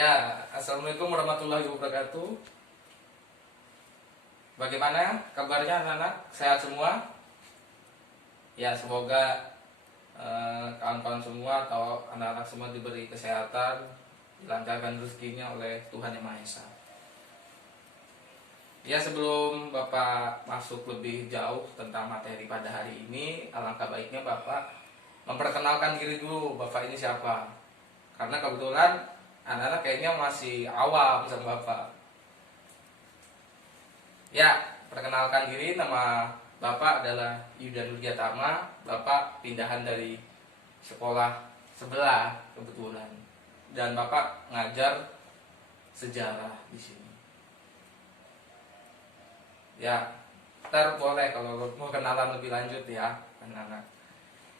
Ya, assalamualaikum warahmatullahi wabarakatuh. Bagaimana kabarnya anak-anak? Sehat semua? Ya, semoga kawan-kawan semua atau anak-anak semua diberi kesehatan, dilancarkan rezekinya oleh Tuhan Yang Maha Esa. Ya, sebelum Bapak masuk lebih jauh tentang materi pada hari ini, alangkah baiknya Bapak memperkenalkan diri dulu. Bapak ini siapa? Karena kebetulan anak-anak kayaknya masih awam sama Bapak. Ya, perkenalkan diri, nama Bapak adalah Yuda Nurjatama. Bapak pindahan dari sekolah sebelah kebetulan. Dan Bapak ngajar sejarah di sini. Ya, ntar boleh kalau mau kenalan lebih lanjut ya, anak-anak.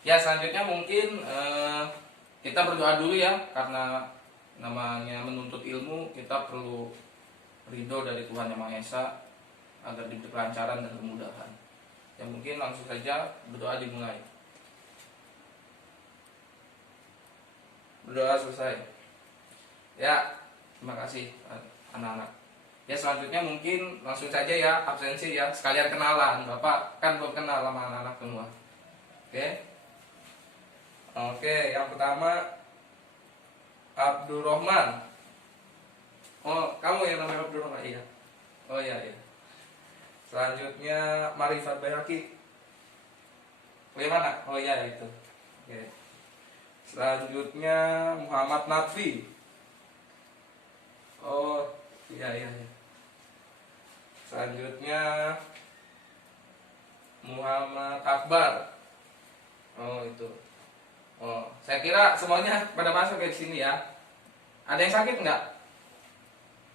Ya, selanjutnya mungkin kita berdoa dulu ya, karena namanya menuntut ilmu, kita perlu ridho dari Tuhan Yang Maha Esa agar diberi kelancaran dan kemudahan. Ya, mungkin langsung saja berdoa dimulai. Berdoa selesai. Ya, terima kasih anak-anak. Ya, selanjutnya mungkin langsung saja ya, absensi ya, sekalian kenalan. Bapak kan belum kenal sama anak-anak semua. Oke. Oke, yang pertama Abdurrahman. Oh, kamu yang namanya Abdurrahman? Iya. Oh iya, iya. Selanjutnya Marifat Bayaki. Bagaimana? Oh iya, itu. Oke. Selanjutnya Muhammad Natfi. Oh iya, iya, iya. Selanjutnya Muhammad Akbar. Oh itu. Oh, saya kira semuanya pada masuk ke sini ya. Ada yang sakit nggak?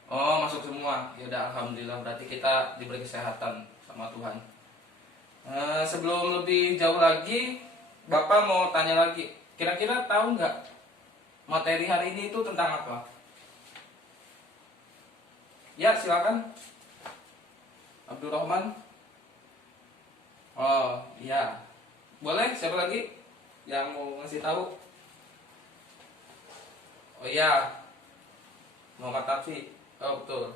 Oh, masuk semua. Ya udah, alhamdulillah, berarti kita diberi kesehatan sama Tuhan. Sebelum lebih jauh lagi, Bapak mau tanya lagi. Kira-kira tahu nggak materi hari ini itu tentang apa? Ya, silakan. Abdurrahman. Oh, iya. Boleh, siapa lagi yang mau ngasih tahu? Oh iya, Muhammad Tafi. Oh betul.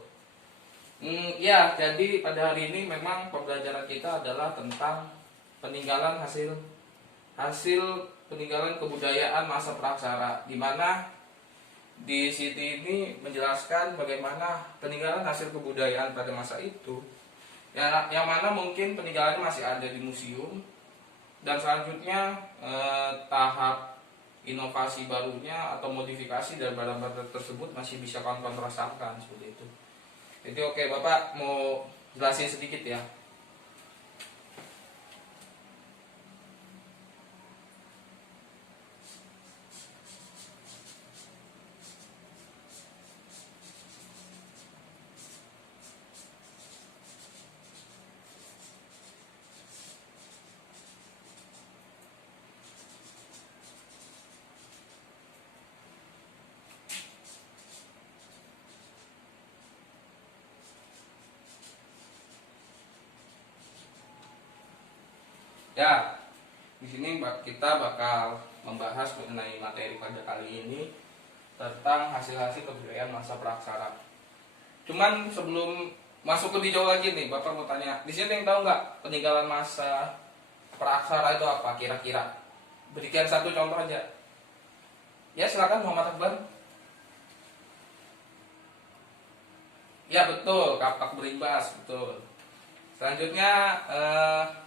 Ya, jadi pada hari ini memang pembelajaran kita adalah tentang peninggalan hasil peninggalan kebudayaan masa praksara, di mana di sini ini menjelaskan bagaimana peninggalan hasil kebudayaan pada masa itu, yang mana mungkin peninggalannya masih ada di museum, dan selanjutnya tahap inovasi barunya atau modifikasi dari barang-barang tersebut masih bisa kawan-kawan rasakan seperti itu. Jadi oke, Bapak mau jelasin sedikit ya. Ya, di sini kita bakal membahas mengenai materi pada kali ini tentang hasil-hasil kebudayaan masa praksara. Cuman sebelum masuk lebih jauh lagi nih, Bapak mau tanya, di sini ada yang tahu nggak peninggalan masa praksara itu apa kira-kira? Berikan satu contoh aja. Ya, silakan Muhammad Akbar. Ya betul, kapak berimbas, betul. Selanjutnya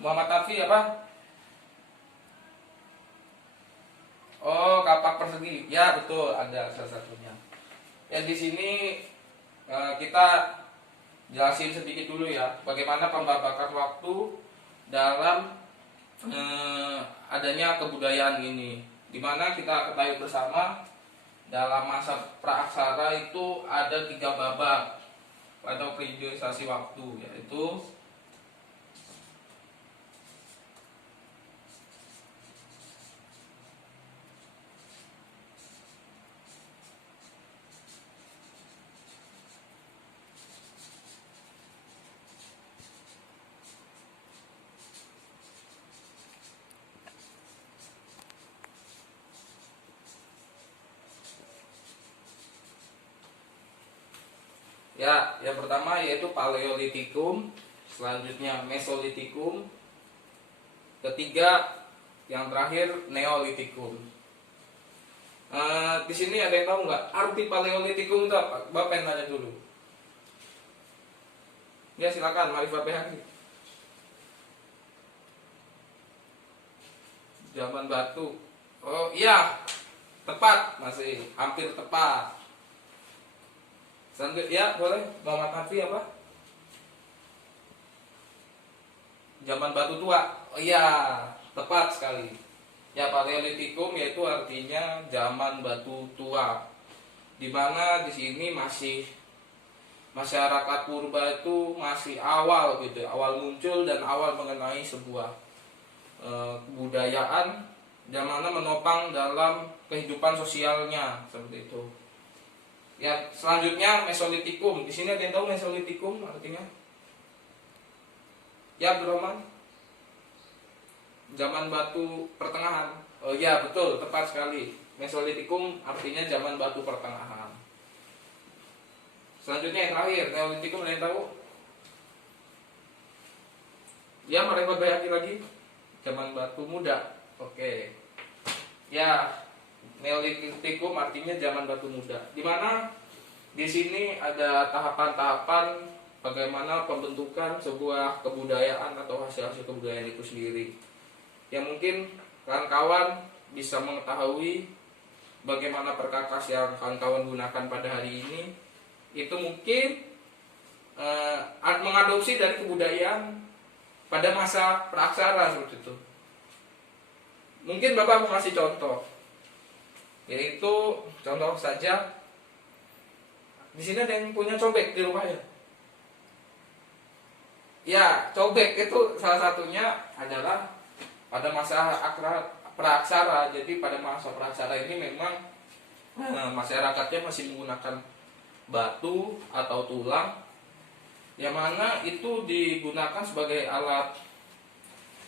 Muhammad Tafi apa? Oh, kapak persegi. Ya betul, ada salah satunya. Ya, di sini kita jelasin sedikit dulu ya, bagaimana pembabakan waktu dalam adanya kebudayaan ini. Dimana kita ketahui bersama dalam masa praaksara itu ada 3 babak atau periodisasi waktu, yaitu Ya, yang pertama yaitu Paleolitikum, selanjutnya Mesolitikum, ketiga yang terakhir Neolitikum. Di sini ada yang tahu nggak arti Paleolitikum itu apa? Bapak pengen nanya dulu. Ya silakan, Marifat Behaki. Zaman batu. Oh iya, tepat, masih hampir tepat. Selanjutnya, ya boleh, Muhammad Nafi apa? Zaman batu tua. Oh iya, tepat sekali. Ya, Paleolitikum yaitu artinya zaman batu tua. Di mana di sini masih masyarakat purba itu masih awal gitu, awal muncul dan awal mengenai sebuah kebudayaan yang mana menopang dalam kehidupan sosialnya seperti itu. Ya, selanjutnya Mesolitikum. Di sini ada yang tahu Mesolitikum artinya? Ya, Abdurrahman. Zaman batu pertengahan. Oh iya, betul, tepat sekali. Mesolitikum artinya zaman batu pertengahan. Selanjutnya yang terakhir, Neolitikum, ada yang tahu? Ya, mereka bayaki lagi. Zaman batu muda. Oke. Ya, Neolitikum artinya zaman batu muda. Di mana di sini ada tahapan-tahapan bagaimana pembentukan sebuah kebudayaan atau hasil-hasil kebudayaan itu sendiri. Yang mungkin kawan-kawan bisa mengetahui bagaimana perkakas yang kawan-kawan gunakan pada hari ini itu mungkin mengadopsi dari kebudayaan pada masa praksara seperti itu. Mungkin Bapak mau kasih contoh, yaitu contoh saja di sini ada yang punya cobek di rumahnya. Ya, cobek itu salah satunya adalah pada masa praksara. Jadi pada masa praksara ini memang masyarakatnya masih menggunakan batu atau tulang, yang mana itu digunakan sebagai alat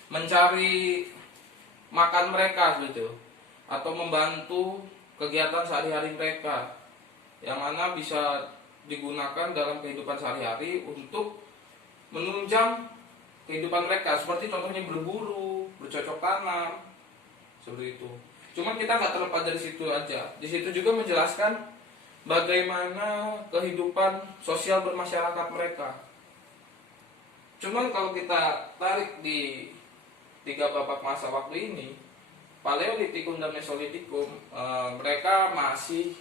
mencari makan mereka gitu, atau membantu kegiatan sehari-hari mereka, yang mana bisa digunakan dalam kehidupan sehari-hari untuk menunjang kehidupan mereka, seperti contohnya berburu, bercocok tanam, seperti itu. Cuman kita nggak terlepas dari situ aja. Di situ juga menjelaskan bagaimana kehidupan sosial bermasyarakat mereka. Cuman kalau kita tarik di 3 babak masa waktu ini, Paleolitikum dan Mesolitikum, mereka masih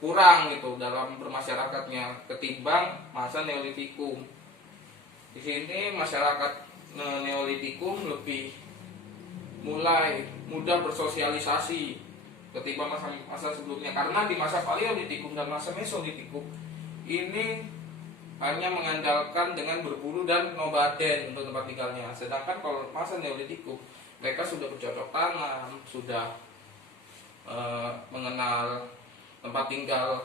kurang gitu dalam bermasyarakatnya ketimbang masa Neolitikum. Di sini masyarakat Neolitikum lebih mulai mudah bersosialisasi ketimbang masa sebelumnya, karena di masa Paleolitikum dan masa Mesolitikum ini hanya mengandalkan dengan berburu dan nomaden untuk tempat tinggalnya. Sedangkan kalau masa Neolitikum mereka sudah bercocok tanam, sudah mengenal tempat tinggal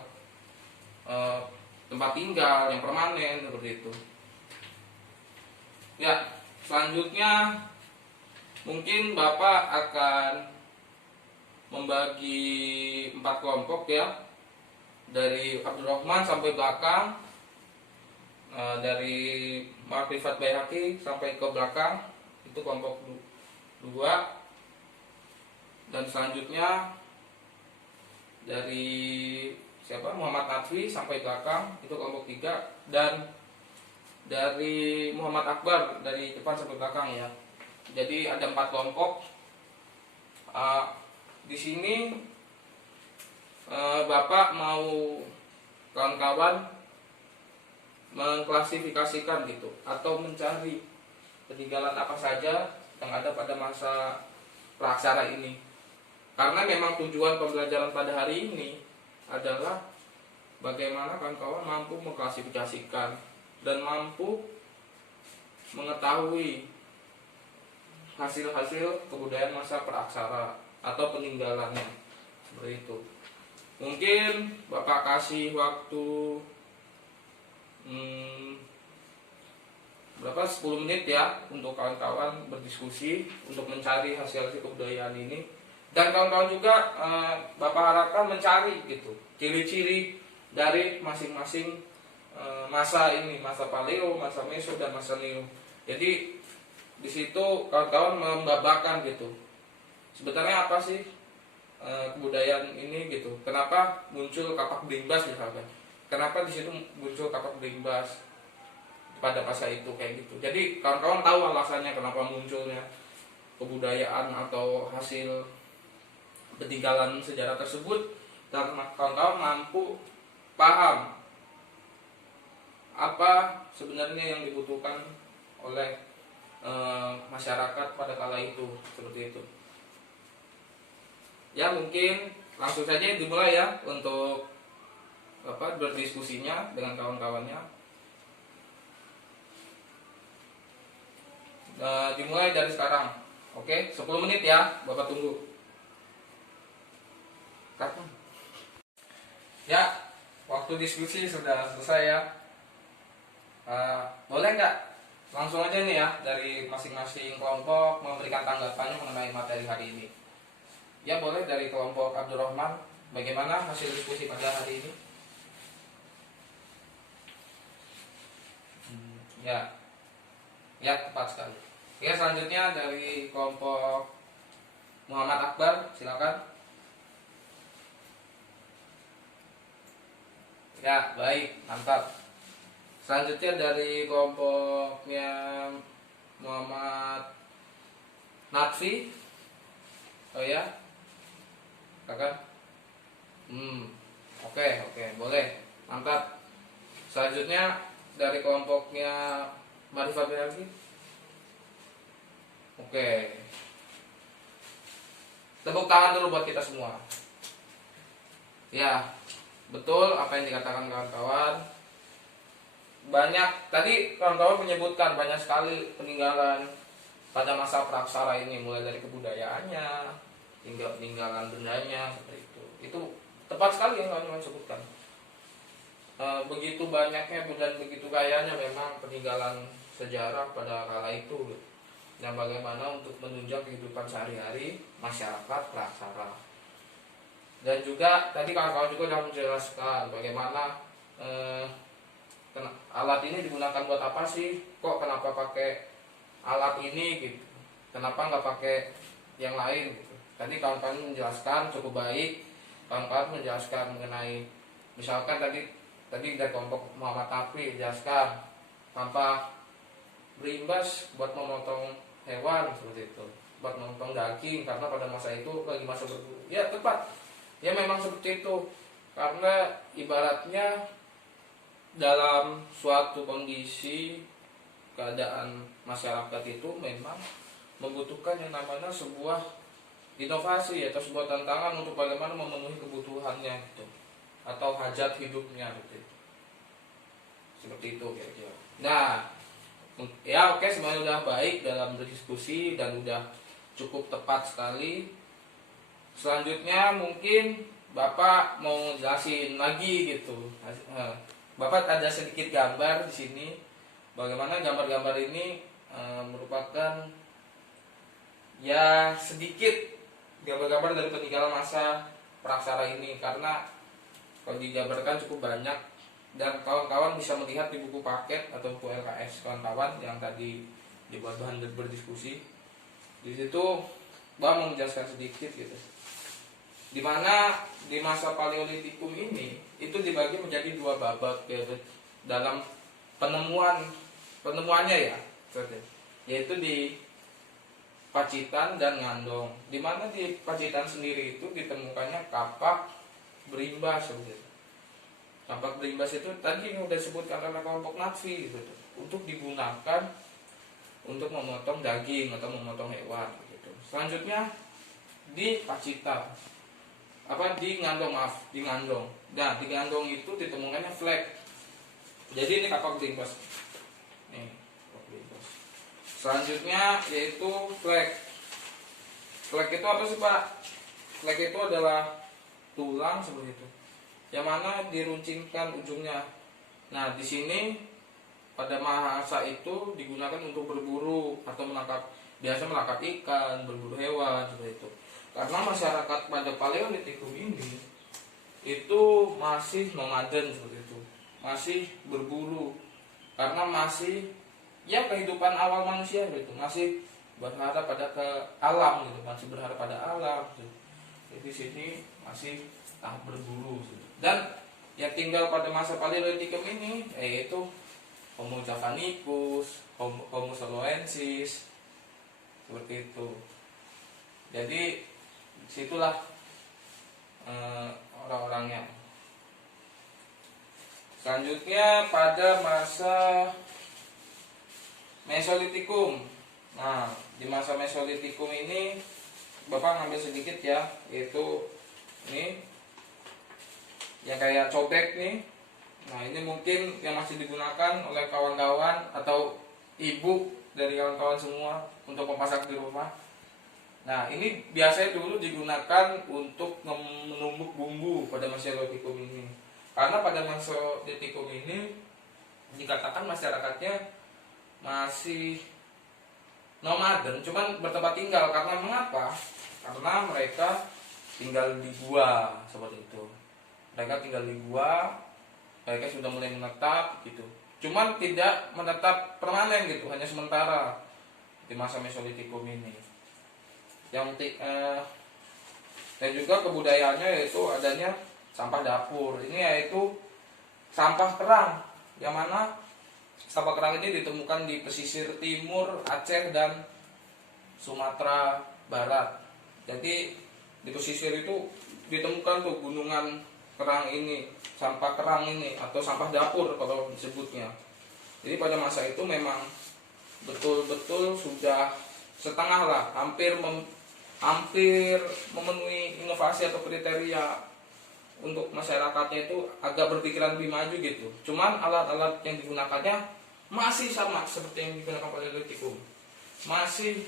yang permanen seperti itu. Ya, selanjutnya mungkin Bapak akan membagi 4 kelompok ya, dari Abdurrahman sampai belakang, dari Marifat Behaki sampai ke belakang itu kelompok 2, dan selanjutnya dari Muhammad Natfi sampai belakang itu kelompok 3, dan dari Muhammad Akbar dari depan sampai belakang ya. Jadi ada 4 kelompok. Di sini Bapak mau kawan-kawan mengklasifikasikan gitu atau mencari peninggalan apa saja yang ada pada masa praksara ini. Karena memang tujuan pembelajaran pada hari ini adalah bagaimana kawan-kawan mampu mengklasifikasikan dan mampu mengetahui hasil-hasil kebudayaan masa praksara atau peninggalannya, seperti itu. Mungkin Bapak kasih waktu berapa 10 menit ya untuk kawan-kawan berdiskusi untuk mencari hasil-hasil kebudayaan ini. Dan kawan-kawan juga Bapak harapkan mencari gitu ciri-ciri dari masing-masing masa ini, masa Paleo, masa Meso, dan masa Neo. Jadi di situ kawan-kawan membabakan gitu. Sebenarnya apa sih kebudayaan ini gitu? Kenapa muncul Kapak Blimbas misalkan? Kenapa di situ muncul Kapak Blimbas pada masa itu kayak gitu? Jadi kawan-kawan tahu alasannya kenapa munculnya kebudayaan atau hasil peninggalan sejarah tersebut, dan kawan-kawan mampu paham apa sebenarnya yang dibutuhkan oleh masyarakat pada kala itu, seperti itu. Ya mungkin langsung saja dimulai ya untuk berdiskusinya dengan kawan-kawannya. Dimulai dari sekarang. Oke, 10 menit ya, Bapak tunggu. Kapan? Ya, waktu diskusi sudah selesai ya. Boleh nggak langsung aja nih ya dari masing-masing kelompok memberikan tanggapannya mengenai materi hari ini? Ya boleh dari kelompok Abdurrahman, bagaimana hasil diskusi pada hari ini? Ya tepat sekali. Ya selanjutnya dari kelompok Muhammad Akbar, silakan. Ya baik, mantap. Selanjutnya dari kelompoknya Muhammad Natfi. Oh ya, kakak. Oke, boleh, mantap. Selanjutnya dari kelompoknya Marifah Berarti. Oke. Tepuk tangan dulu buat kita semua. Ya, betul apa yang dikatakan kawan-kawan. Banyak tadi kawan-kawan menyebutkan banyak sekali peninggalan pada masa praksara ini, mulai dari kebudayaannya hingga peninggalan bendanya seperti itu. Itu tepat sekali yang kawan-kawan sebutkan. Begitu banyaknya dan begitu kayanya memang peninggalan sejarah pada kala itu, dan bagaimana untuk menunjang kehidupan sehari-hari masyarakat praksara. Dan juga tadi kawan-kawan juga sudah menjelaskan bagaimana alat ini digunakan buat apa sih? Kok kenapa pakai alat ini gitu? Kenapa nggak pakai yang lain gitu? Tadi kawan-kawan menjelaskan cukup baik. Kawan-kawan menjelaskan mengenai misalkan tadi dari kelompok Muhammad Nafi jelaskan tanpa berimbas buat memotong hewan seperti itu, buat memotong daging karena pada masa itu lagi masa berburu. Ya tepat. Ya memang seperti itu. Karena ibaratnya dalam suatu kondisi keadaan masyarakat itu memang membutuhkan yang namanya sebuah inovasi atau sebuah tantangan untuk bagaimana memenuhi kebutuhannya gitu, atau hajat hidupnya gitu. Seperti itu kira-kira. Nah, ya oke, semuanya udah baik dalam berdiskusi dan udah cukup tepat sekali. Selanjutnya mungkin Bapak mau jelasin lagi gitu. Bapak ada sedikit gambar di sini. Bagaimana gambar-gambar ini merupakan ya sedikit gambar-gambar dari peninggalan masa praksara ini, karena kalau digambarkan cukup banyak dan kawan-kawan bisa melihat di buku paket atau buku LKS kawan-kawan yang tadi dibuat bahan berdiskusi. Di situ Bang mau menjelaskan sedikit gitu. Dimana di masa Paleolitikum ini itu dibagi menjadi dua babak gitu, dalam penemuannya ya, yaitu di Pacitan dan Ngandong. Dimana di Pacitan sendiri itu ditemukannya kapak berimbas gitu. Kapak berimbas itu tadi yang udah disebutkan oleh kelompok Natfi gitu, untuk digunakan untuk memotong daging atau memotong hewan gitu. Selanjutnya di Pacitan di Ngandong. Nah, di Ngandong itu ditemukannya flek. Jadi ini kapak berimbas. Nih, kapak berimbas. Selanjutnya yaitu flek. Flek itu apa sih, Pak? Flek itu adalah tulang seperti itu, yang mana diruncingkan ujungnya. Nah, di sini pada masa itu digunakan untuk berburu atau biasa menangkap ikan, berburu hewan seperti itu. Karena masyarakat pada Paleolitikum ini itu masih nomaden seperti itu, masih berburu, karena masih ya kehidupan awal manusia gitu, masih berharap pada ke alam gitu, masih berharap pada alam gitu. Jadi di sini masih tahap berburu gitu. Dan yang tinggal pada masa Paleolitikum ini yaitu Homo javanicus, Homo soloensis, seperti itu. Jadi disitulah orang-orangnya. Selanjutnya pada masa Mesolitikum. Nah, di masa Mesolitikum ini Bapak ngambil sedikit ya, yaitu ini yang kayak cobek nih. Nah, ini mungkin yang masih digunakan oleh kawan-kawan atau ibu dari kawan-kawan semua untuk memasak di rumah. Nah, ini biasanya dulu digunakan untuk menumbuk bumbu pada Mesolitikum ini. Karena pada Mesolitikum ini dikatakan masyarakatnya masih nomaden, cuman bertempat tinggal. Karena mengapa? Karena mereka tinggal di gua seperti itu. Mereka tinggal di gua, mereka sudah mulai menetap gitu. Cuman tidak menetap permanen gitu, hanya sementara di masa Mesolitikum ini. Dan juga kebudayaannya yaitu adanya sampah dapur. Ini yaitu sampah kerang, yang mana sampah kerang ini ditemukan di pesisir timur Aceh dan Sumatera Barat. Jadi di pesisir itu ditemukan tuh gunungan kerang ini, sampah kerang ini, atau sampah dapur kalau disebutnya. Jadi pada masa itu memang betul-betul sudah setengah lah, hampir memenuhi inovasi atau kriteria untuk masyarakatnya itu agak berpikiran lebih maju gitu. Cuman alat-alat yang digunakannya masih sama seperti yang digunakan Paleolitikum. Masih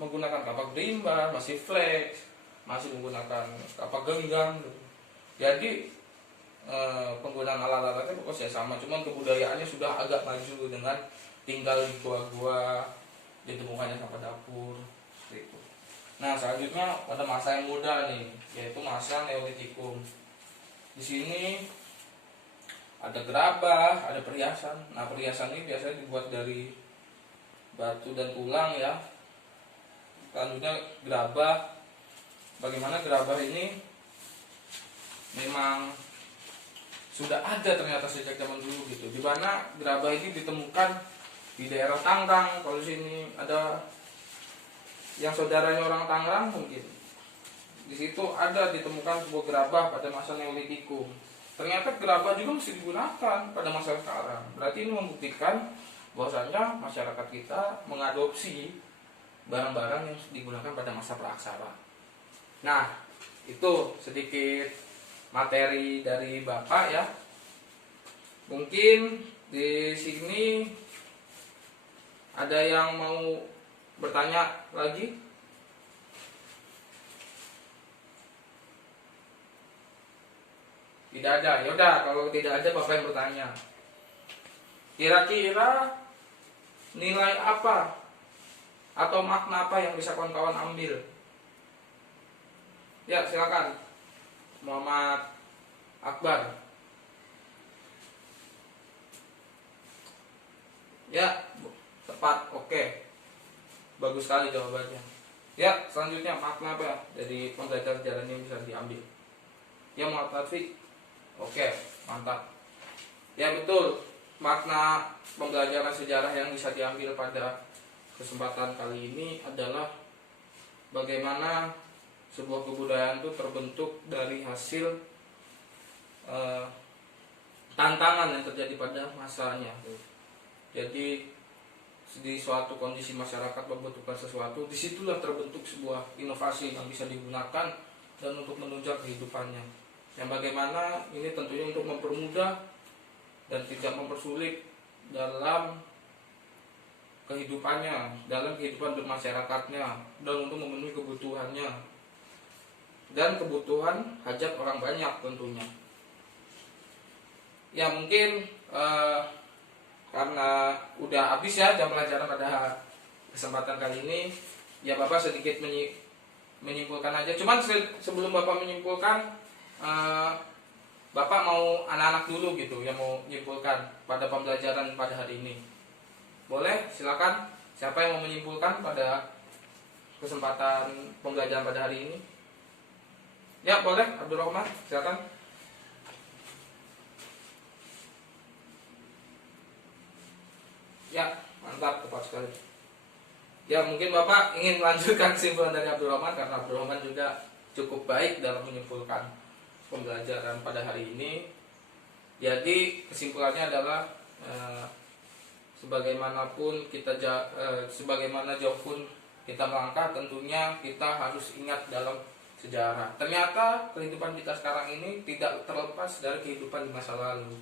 menggunakan kapak berimba, masih flex, masih menggunakan kapak genggam gitu. Jadi penggunaan alat-alatnya pokoknya sama, cuman kebudayaannya sudah agak maju dengan tinggal di gua-gua, ditemukannya sampah dapur gitu. Nah, selanjutnya pada masa yang muda nih, yaitu masa Neolitikum. Di sini ada gerabah, ada perhiasan. Nah, perhiasan ini biasanya dibuat dari batu dan tulang ya. Selanjutnya gerabah. Bagaimana gerabah ini memang sudah ada ternyata sejak zaman dulu gitu. Di mana gerabah ini ditemukan di daerah Tangerang. Kalau di sini ada yang saudaranya orang Tangerang mungkin. Di situ ada ditemukan sebuah gerabah pada masa Neolitikum. Ternyata gerabah juga masih digunakan pada masa sekarang. Berarti ini membuktikan bahwasanya masyarakat kita mengadopsi barang-barang yang digunakan pada masa praaksara. Nah, itu sedikit materi dari Bapak ya. Mungkin di sini ada yang mau bertanya lagi? Tidak ada. Ya udah, kalau tidak ada Bapak yang bertanya. Kira-kira nilai apa atau makna apa yang bisa kawan-kawan ambil? Ya, silakan. Muhammad Akbar. Ya, tepat. Oke. Bagus sekali jawabannya. Ya, selanjutnya makna apa dari pembelajaran sejarah ini bisa diambil? Ya, Muhammad Taufik. Oke, mantap. Ya, betul. Makna pembelajaran sejarah yang bisa diambil pada kesempatan kali ini adalah bagaimana sebuah kebudayaan itu terbentuk dari hasil tantangan yang terjadi pada masanya. Jadi di suatu kondisi masyarakat membutuhkan sesuatu, disitulah terbentuk sebuah inovasi yang bisa digunakan dan untuk menunjang kehidupannya. Yang bagaimana ini tentunya untuk mempermudah dan tidak mempersulit dalam kehidupannya, dalam kehidupan bermasyarakatnya, dan untuk memenuhi kebutuhannya dan kebutuhan hajat orang banyak tentunya. Ya, mungkin karena udah habis ya jam pelajaran pada kesempatan kali ini, ya Bapak sedikit menyimpulkan aja. Cuman sebelum Bapak menyimpulkan, Bapak mau anak-anak dulu gitu yang mau menyimpulkan pada pembelajaran pada hari ini. Boleh, silakan. Siapa yang mau menyimpulkan pada kesempatan pembelajaran pada hari ini? Ya, boleh, Abdurrahman, silakan. Ya, mantap, tepat sekali. Ya, mungkin Bapak ingin melanjutkan kesimpulan dari Abdurrahman karena Abdurrahman juga cukup baik dalam menyimpulkan pembelajaran pada hari ini. Jadi kesimpulannya adalah sebagaimana jauh pun kita melangkah, tentunya kita harus ingat dalam sejarah. Ternyata kehidupan kita sekarang ini tidak terlepas dari kehidupan di masa lalu.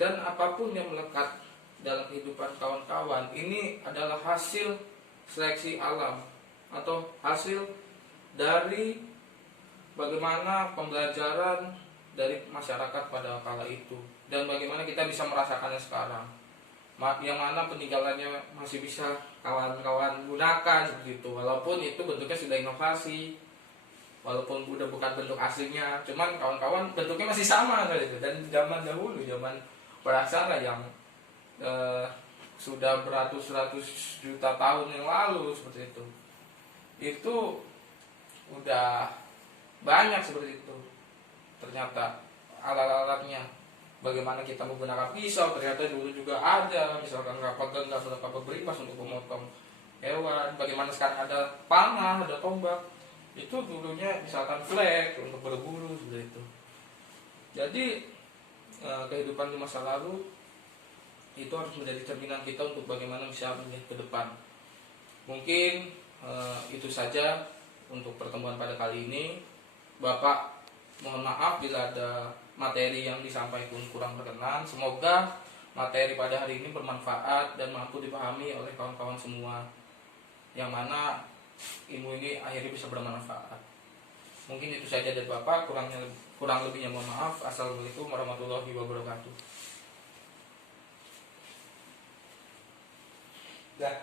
Dan apapun yang melekat dalam kehidupan kawan-kawan ini adalah hasil seleksi alam atau hasil dari bagaimana pembelajaran dari masyarakat pada kala itu dan bagaimana kita bisa merasakannya sekarang, yang mana peninggalannya masih bisa kawan-kawan gunakan begitu, walaupun itu bentuknya sudah inovasi, walaupun udah bukan bentuk aslinya, cuman kawan-kawan bentuknya masih sama gitu. Dan zaman dahulu, zaman praksara yang sudah beratus-ratus juta tahun yang lalu seperti itu udah banyak seperti itu. Ternyata alat-alatnya, bagaimana kita menggunakan pisau, ternyata dulu juga ada, misalkan kapal genggam atau kapal berimas untuk memotong hewan. Bagaimana sekarang ada panah, ada tombak, itu dulunya misalkan flag untuk berburu seperti itu. Jadi kehidupan di masa lalu itu harus menjadi cerminan kita untuk bagaimana bisa melihat ke depan. Mungkin itu saja untuk pertemuan pada kali ini. Bapak mohon maaf bila ada materi yang disampaikan kurang berkenan. Semoga materi pada hari ini bermanfaat dan mampu dipahami oleh kawan-kawan semua, yang mana ilmu ini akhirnya bisa bermanfaat. Mungkin itu saja dari Bapak, kurang lebihnya mohon maaf. Assalamualaikum warahmatullahi wabarakatuh. Dah.